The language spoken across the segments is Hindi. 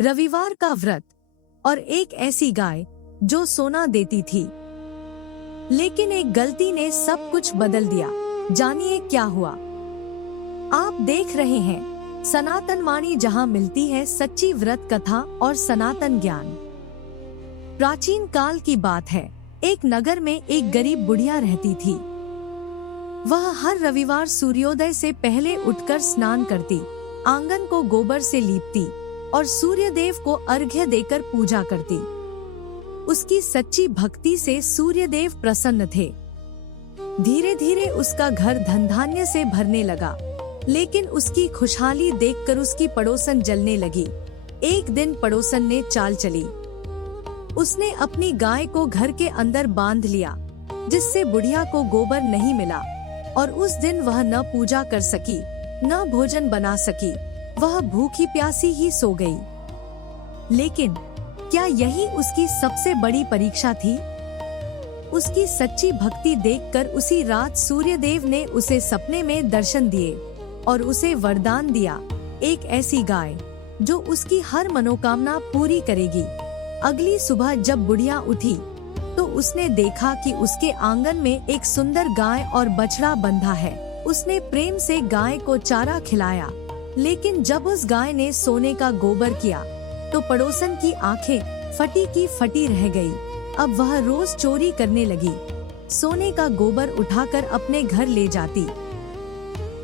रविवार का व्रत और एक ऐसी गाय जो सोना देती थी। लेकिन एक गलती ने सब कुछ बदल दिया। जानिए क्या हुआ। आप देख रहे हैं सनातन वाणी, जहां मिलती है सच्ची व्रत कथा और सनातन ज्ञान। प्राचीन काल की बात है। एक नगर में एक गरीब बुढ़िया रहती थी। वह हर रविवार सूर्योदय से पहले उठकर स्नान करती, आंगन को गोबर से लीपती और सूर्यदेव को अर्घ्य देकर पूजा करती। उसकी सच्ची भक्ति से सूर्यदेव प्रसन्न थे। धीरे धीरे उसका घर धन धान्य से भरने लगा, लेकिन उसकी खुशहाली देखकर उसकी पड़ोसन जलने लगी। एक दिन पड़ोसन ने चाल चली। उसने अपनी गाय को घर के अंदर बांध लिया, जिससे बुढ़िया को गोबर नहीं मिला और उस दिन वह न पूजा कर सकी, न भोजन बना सकी। वह भूखी प्यासी ही सो गई। लेकिन क्या यही उसकी सबसे बड़ी परीक्षा थी? उसकी सच्ची भक्ति देखकर उसी रात सूर्यदेव ने उसे सपने में दर्शन दिए और उसे वरदान दिया, एक ऐसी गाय जो उसकी हर मनोकामना पूरी करेगी। अगली सुबह जब बुढ़िया उठी तो उसने देखा कि उसके आंगन में एक सुंदर गाय और बछड़ा बंधा है। उसने प्रेम से गाय को चारा खिलाया, लेकिन जब उस गाय ने सोने का गोबर किया तो पड़ोसन की आंखें फटी की फटी रह गई। अब वह रोज चोरी करने लगी, सोने का गोबर उठाकर अपने घर ले जाती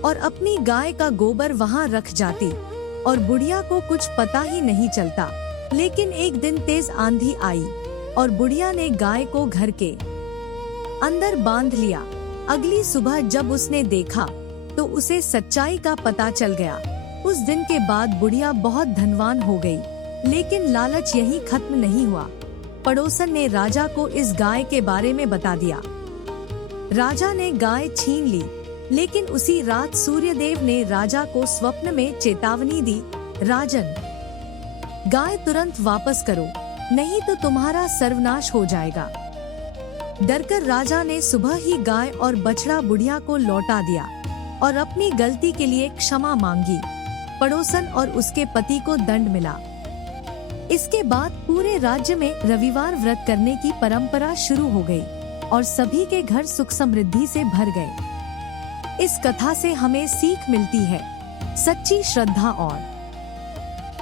और अपनी गाय का गोबर वहां रख जाती और बुढ़िया को कुछ पता ही नहीं चलता। लेकिन एक दिन तेज आंधी आई और बुढ़िया ने गाय को घर के अंदर बांध लिया। अगली सुबह जब उसने देखा तो उसे सच्चाई का पता चल गया। उस दिन के बाद बुढ़िया बहुत धनवान हो गई। लेकिन लालच यहीं खत्म नहीं हुआ। पड़ोसन ने राजा को इस गाय के बारे में बता दिया। राजा ने गाय छीन ली, लेकिन उसी रात सूर्यदेव ने राजा को स्वप्न में चेतावनी दी, राजन, गाय तुरंत वापस करो, नहीं तो तुम्हारा सर्वनाश हो जाएगा। डरकर राजा ने सुबह ही गाय और बछड़ा बुढ़िया को लौटा दिया और अपनी गलती के लिए क्षमा मांगी। पड़ोसन और उसके पति को दंड मिला। इसके बाद पूरे राज्य में रविवार व्रत करने की परंपरा शुरू हो गई और सभी के घर सुख समृद्धि से भर गए। इस कथा से हमें सीख मिलती है, सच्ची श्रद्धा और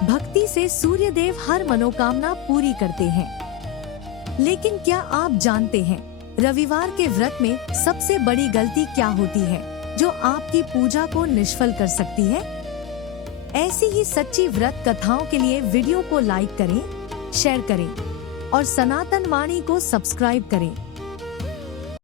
भक्ति से सूर्यदेव हर मनोकामना पूरी करते हैं। लेकिन क्या आप जानते हैं रविवार के व्रत में सबसे बड़ी गलती क्या होती है, जो आपकी पूजा को निष्फल कर सकती है? ऐसी ही सच्ची व्रत कथाओं के लिए वीडियो को लाइक करें, शेयर करें और सनातन वाणी को सब्सक्राइब करें।